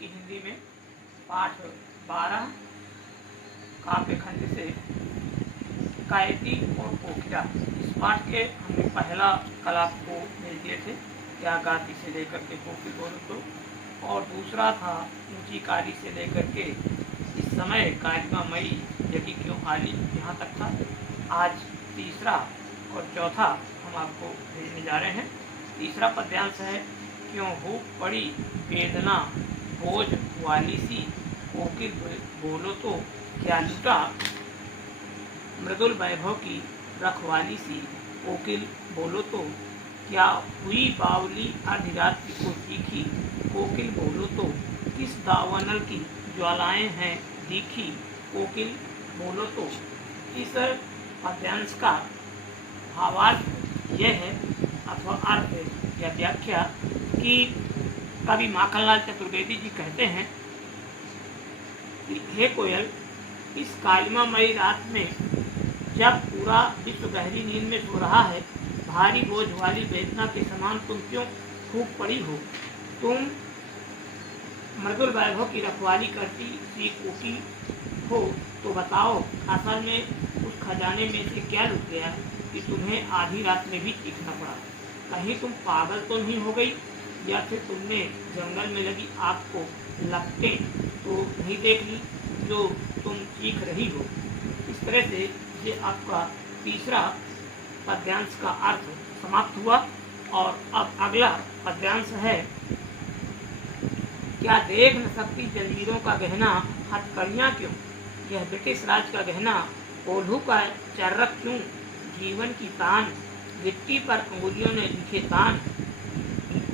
की हिंदी में पाठ 12 काव्य खंड से कायती और कोकिला। इस पाठ के हमने पहला कल आपको भेज दिए थे, क्या गाती से लेकर के कोकिल बोलो तो, और दूसरा था ऊंची काली से लेकर के इस समय कालिमा मई जगी क्यों आली, यहाँ तक था। आज तीसरा और चौथा हम आपको भेजने जा रहे हैं। तीसरा पद्यांश है, क्यों हो पड़ी वेदना बोझ वाली सी, कोकिल बोलो तो क्या लूटा मृदुल वैभव की रखवाली सी, कोकिल बोलो तो क्या हुई बावली अर्धरात्रि को तीखी, कोकिल बोलो तो किस दावानल की ज्वालाएं हैं तीखी, कोकिल बोलो तो। इस पद्यांश का भावार्थ यह है अथवा अर्थ या व्याख्या कि कवि माखनलाल चतुर्वेदी जी कहते हैं कि हे कोयल, इस कालिमामयी रात में जब पूरा विश्व गहरी नींद में सो रहा है, भारी बोझ वाली वेदना के समान तुम क्यों फूक पड़ी हो। तुम मृदुल वैभव की रखवाली करती सी कोकिल हो, तो बताओ असल में उस खजाने में से क्या लुट गया कि तुम्हें आधी रात में भी चीखना पड़ा। कहीं तुम पागल तो नहीं हो गई, या फिर तुमने जंगल में लगी आग को लपटें तो नहीं देख ली जो तुम चीख रही हो। इस तरह से ये आपका तीसरा पद्यांश का अर्थ समाप्त हुआ। और अब अगला पद्यांश है, क्या देख न सकती जंजीरों का गहना हथकड़ियाँ क्यों, यह ब्रिटिश राज का गहना कोल्हू का चर्रक क्यों, जीवन की तान गिट्टी पर अंगुलियों ने लिखे तान,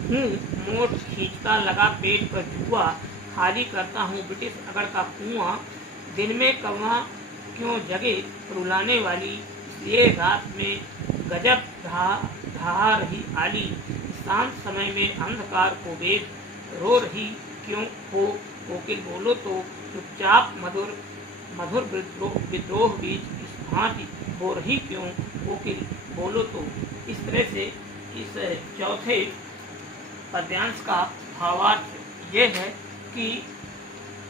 हूँ मोट खींचता लगा पेट पर जुआ, खाली करता हूँ ब्रिटिश अगड़ का कुआं, दिन में कौवा क्यों जगे रुलाने वाली, इसलिए रात में गजब ढहा रही आली, शांत समय में अंधकार को वेद रो रही क्यों हो, कोकिल बोलो तो चुपचाप मधुर मधुर विद्रोह बीच इस भांति हो रही क्यों, कोकिल बोलो तो। इस तरह से इस चौथे पद्यांश का भावार्थ ये है कि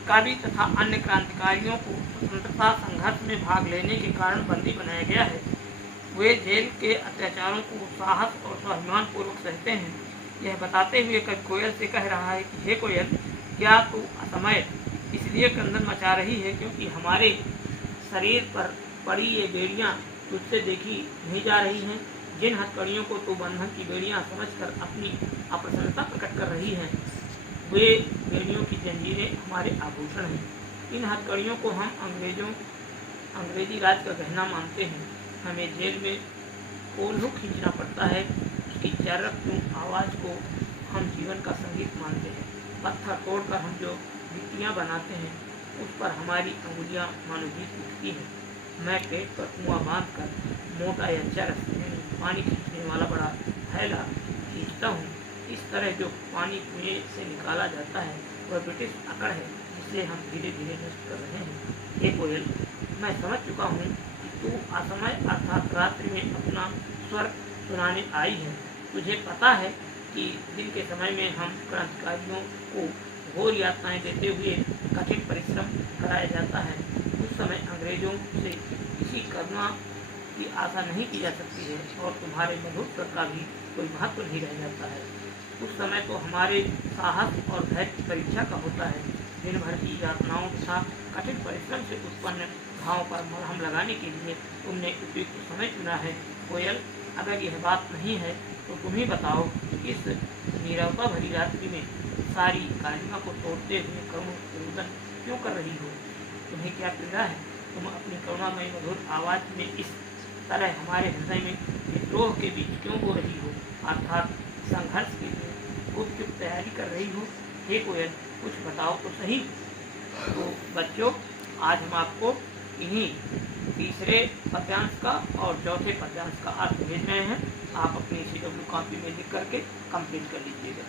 कवि तथा अन्य क्रांतिकारियों को स्वतंत्रता संघर्ष में भाग लेने के कारण बंदी बनाया गया है। वे जेल के अत्याचारों को साहस और स्वाभिमान पूर्वक सहते हैं। यह बताते हुए कवि कोयल से कह रहा है कि हे कोयल, क्या तू असमय इसलिए क्रंदन मचा रही है क्योंकि हमारे शरीर पर पड़ी ये बेड़ियाँ तुझसे देखी नहीं जा रही हैं। जिन हथकड़ियों को तू बंधन की बेड़ियाँ समझकर अपनी अप्रसन्नता प्रकट कर रही हैं, वे बेड़ियों की जंजीरें हमारे आभूषण हैं। इन हथकड़ियों को हम अंग्रेजी राज का गहना मानते हैं। हमें जेल में कोल्हू खींचना पड़ता है, उसकी चर्रकपूर्ण आवाज़ को हम जीवन का संगीत मानते हैं। पत्थर तोड़कर हम जो गिट्टियाँ बनाते हैं, उस पर हमारी अंगुलियाँ मानो बीच उठती हैं। मैं पेट पर कुआं बांध कर मोटा या चरस पानी खींचने वाला बड़ा थैला खींचता हूँ। इस तरह जो पानी कुएं से निकाला जाता है वह ब्रिटिश अकड़ है, जिसे हम धीरे धीरे नष्ट कर रहे हैं। ये कोयल, मैं समझ चुका हूँ कि तू असमय अर्थात रात्रि में अपना स्वर सुनाने आई है। तुझे पता है कि दिन के समय में हम क्रांतिकारियों को घोर यातनाएं देते हुए कठिन परिश्रम कराया जाता है। उस समय अंग्रेजों से किसी करुणा की आशा नहीं की जा सकती है और तुम्हारे मधुर स्वर का भी कोई महत्व नहीं रह जाता है। उस समय तो हमारे साहस और धैर्य की परीक्षा का होता है। दिन भर की यातनाओं तथा कठिन परिश्रम से उत्पन्न घावों पर मलहम लगाने के लिए तुमने उपयुक्त समय चुना है। कोयल, अगर यह बात नहीं है तो तुम ही बताओ कि इस नीरवता भरी रात्रि में सारी कालिमा को तोड़ते हुए करुण रुदन क्यों कर रही हो। तुम्हें क्या पीड़ा है, तुम अपनी करुणामयी मधुर आवाज़ में इस तरह हमारे हृदय में विद्रोह के बीच क्यों हो रही हो, अर्थात संघर्ष के लिए गुपचुप तैयारी कर रही हो। हे कोयल, कुछ बताओ तो सही। तो बच्चों, आज हम आपको इन्हीं तीसरे पद्यांश का और चौथे पद्यांश का अर्थ भेज रहे हैं। आप अपनी CW कॉपी में लिख करके कंप्लीट कर लीजिएगा।